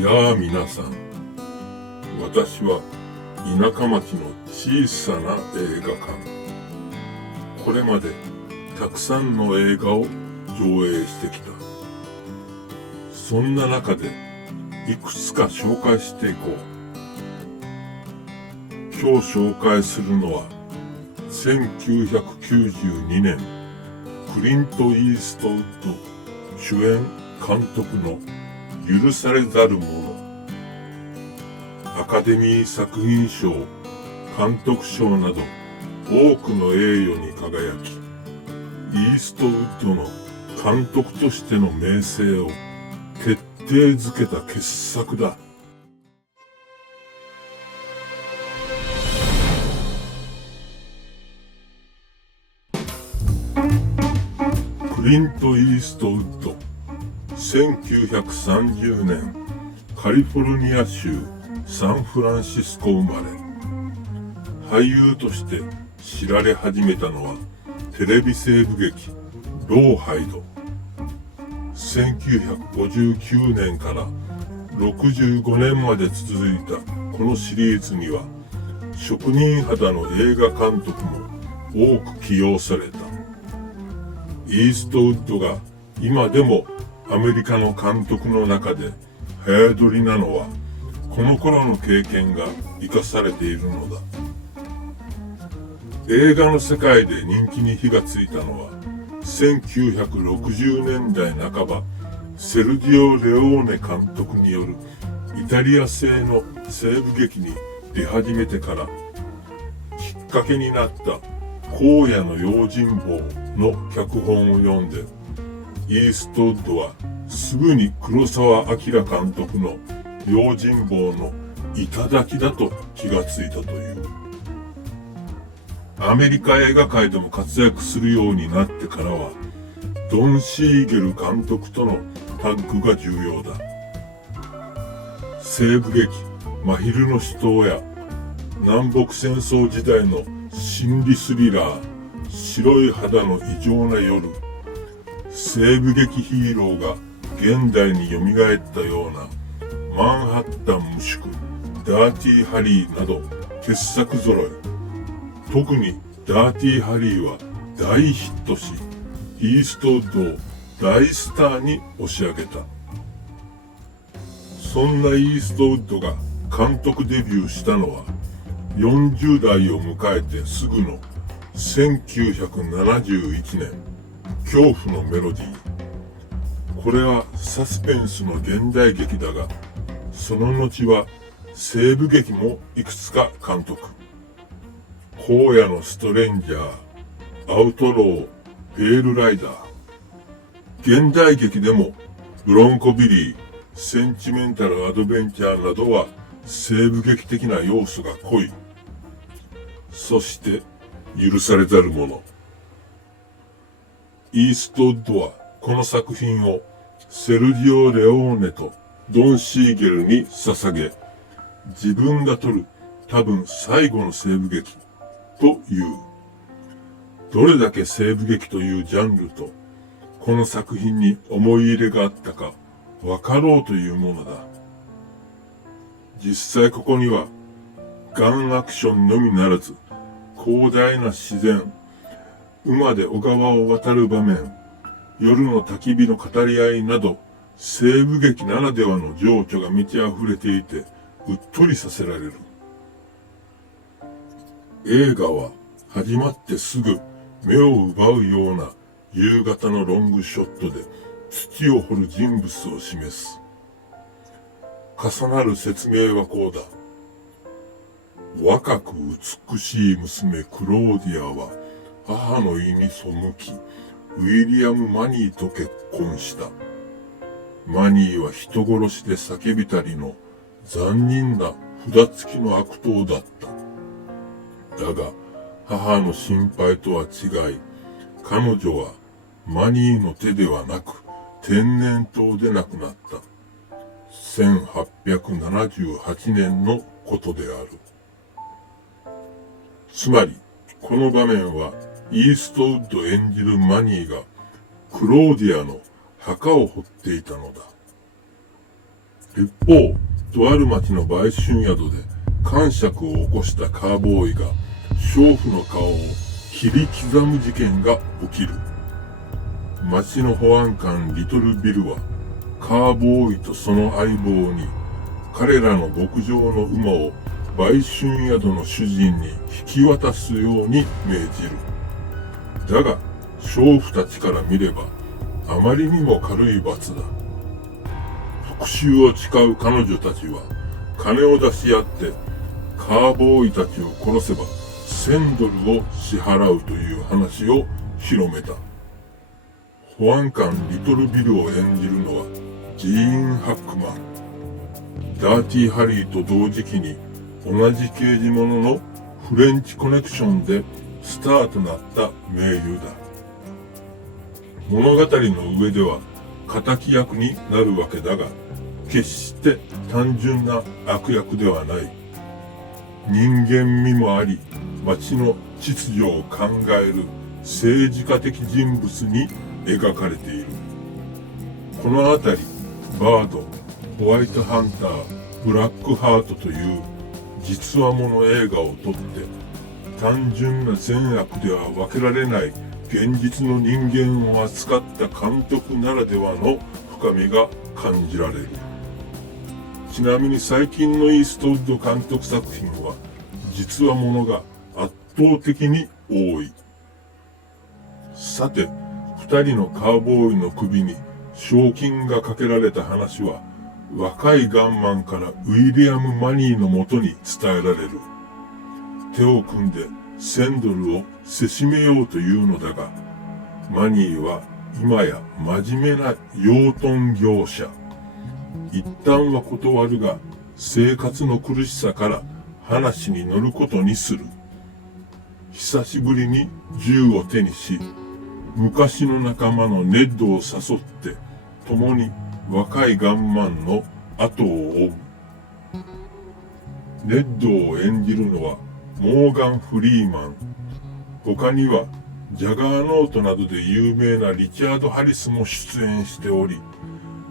やあ皆さん、私は田舎町の小さな映画館。これまでたくさんの映画を上映してきた。そんな中でいくつか紹介していこう。今日紹介するのは1992年クリント・イーストウッド主演監督の許されざる者。アカデミー作品賞、監督賞など多くの栄誉に輝き、イーストウッドの監督としての名声を決定づけた傑作だ。クリント・イーストウッド、1930年カリフォルニア州サンフランシスコ生まれ。俳優として知られ始めたのはテレビ西部劇ローハイド。1959年から65年まで続いたこのシリーズには職人肌の映画監督も多く起用された。イーストウッドが今でもアメリカの監督の中で早撮りなのはこの頃の経験が生かされているのだ。映画の世界で人気に火がついたのは1960年代半ばセルディオ・レオーネ監督によるイタリア製の西部劇に出始めてから。きっかけになった荒野の用心棒の脚本を読んでイーストウッドはすぐに黒澤明監督の用心棒の頂だと気がついたという。アメリカ映画界でも活躍するようになってからはドン・シーゲル監督とのタッグが重要だ。西部劇真昼の死闘や南北戦争時代の心理スリラー白い肌の異常な夜、西部劇ヒーローが現代に蘇ったようなマンハッタン無宿、ダーティーハリーなど傑作揃い。特にダーティーハリーは大ヒットし、イーストウッドを大スターに押し上げた。そんなイーストウッドが監督デビューしたのは40代を迎えてすぐの1971年、恐怖のメロディー。これはサスペンスの現代劇だが、その後は西部劇もいくつか監督。荒野のストレンジャー、アウトロー、ペールライダー。現代劇でもブロンコビリー、センチメンタルアドベンチャーなどは西部劇的な要素が濃い。そして許されざる者。イーストウッドはこの作品をセルディオ・レオーネとドン・シーゲルに捧げ、自分が撮る多分最後の西部劇という。どれだけ西部劇というジャンルとこの作品に思い入れがあったか分かろうというものだ。実際ここにはガンアクションのみならず広大な自然、馬で小川を渡る場面、夜の焚き火の語り合いなど西部劇ならではの情緒が満ち溢れていてうっとりさせられる。映画は始まってすぐ目を奪うような夕方のロングショットで土を掘る人物を示す。重なる説明はこうだ。若く美しい娘クローディアは母の意に背き、ウィリアム・マニーと結婚した。マニーは人殺しで叫びたりの残忍な札付きの悪党だった。だが母の心配とは違い、彼女はマニーの手ではなく天然痘で亡くなった。1878年のことである。つまり、この場面はイーストウッド演じるマニーがクローディアの墓を掘っていたのだ。一方、とある町の売春宿で癇癪を起こしたカーボーイが娼婦の顔を切り刻む事件が起きる。町の保安官リトルビルはカーボーイとその相棒に彼らの牧場の馬を売春宿の主人に引き渡すように命じる。だが、娼婦たちから見ればあまりにも軽い罰だ。復讐を誓う彼女たちは金を出し合ってカーボーイたちを殺せば1000ドルを支払うという話を広めた。保安官リトルビルを演じるのはジーン・ハックマン。ダーティーハリーと同時期に同じ刑事物のフレンチコネクションでスターとなった名優だ。物語の上では敵役になるわけだが、決して単純な悪役ではない。人間味もあり、町の秩序を考える政治家的人物に描かれている。このあたり、バード、ホワイトハンター、ブラックハートという実話もの映画を撮って、単純な善悪では分けられない現実の人間を扱った監督ならではの深みが感じられる。ちなみに最近のイーストウッド監督作品は実話ものが圧倒的に多い。さて、二人のカーボーイの首に賞金がかけられた話は若いガンマンからウィリアム・マニーのもとに伝えられる。手を組んで1000ドルをせしめようというのだが、マニーは今や真面目な養豚業者。一旦は断るが、生活の苦しさから話に乗ることにする。久しぶりに銃を手にし、昔の仲間のネッドを誘って、共に若いガンマンの後を追う。ネッドを演じるのはモーガン・フリーマン。他にはジャガーノートなどで有名なリチャード・ハリスも出演しており、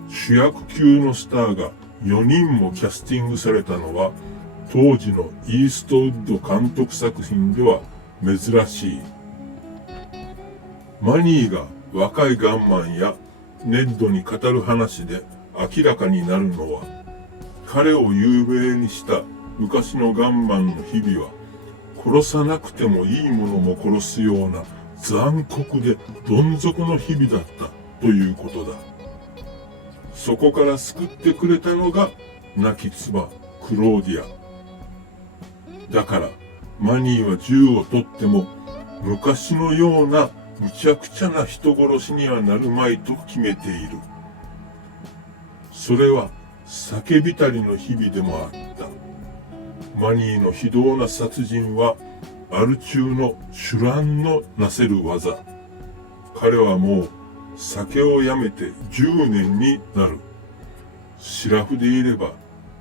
主役級のスターが4人もキャスティングされたのは当時のイーストウッド監督作品では珍しい。マニーが若いガンマンやネッドに語る話で明らかになるのは、彼を有名にした昔のガンマンの日々は殺さなくてもいいものも殺すような残酷でどん底の日々だったということだ。そこから救ってくれたのが亡き妻クローディア。だからマニーは銃を取っても昔のようなむちゃくちゃな人殺しにはなるまいと決めている。それは酒浸りの日々でもあった。マニーの非道な殺人はアル中の酒乱のなせる技。彼はもう酒をやめて10年になる。シラフでいれば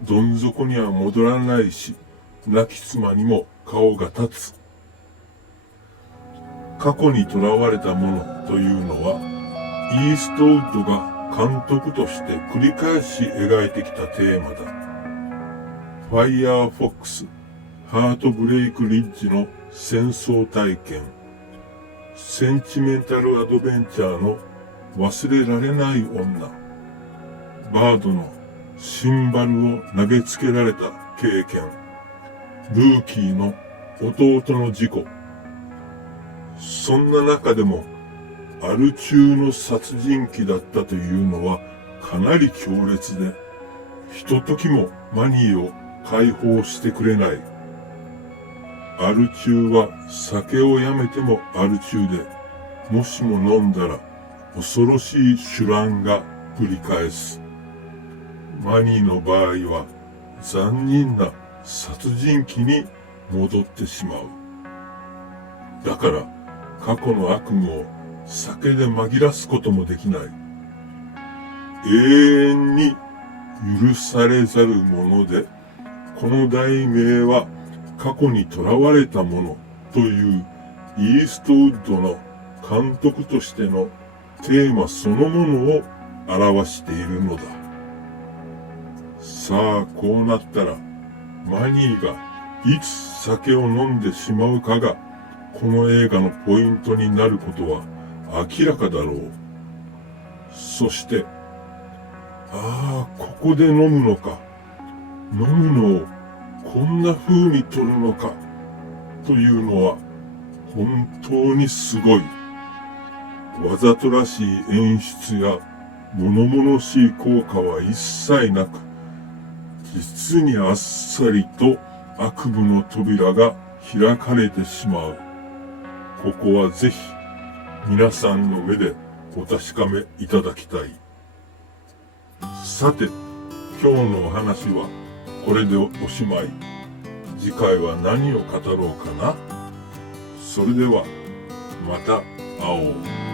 どん底には戻らないし、亡き妻にも顔が立つ。過去に囚われたものというのは、イーストウッドが監督として繰り返し描いてきたテーマだ。ファイヤーフォックス、ハートブレイクリッジの戦争体験、センチメンタルアドベンチャーの忘れられない女、バードのシンバルを投げつけられた経験、ルーキーの弟の事故。そんな中でもアル中の殺人鬼だったというのはかなり強烈で、ひとときもマニーを解放してくれない。アル中は酒をやめてもアル中で、もしも飲んだら恐ろしい酒乱が繰り返す。マニーの場合は残忍な殺人鬼に戻ってしまう。だから過去の悪夢を酒で紛らすこともできない。永遠に許されざるもので、この題名は過去に囚われたものというイーストウッドの監督としてのテーマそのものを表しているのだ。さあこうなったらマニーがいつ酒を飲んでしまうかがこの映画のポイントになることは明らかだろう。そして、ああ、ここで飲むのか。飲むのをこんな風に取るのか。というのは本当にすごい。わざとらしい演出や物々しい効果は一切なく、実にあっさりと悪夢の扉が開かれてしまう。ここはぜひ皆さんの目でお確かめいただきたい。さて、今日のお話はこれでおしまい。次回は何を語ろうかな。それではまた会おう。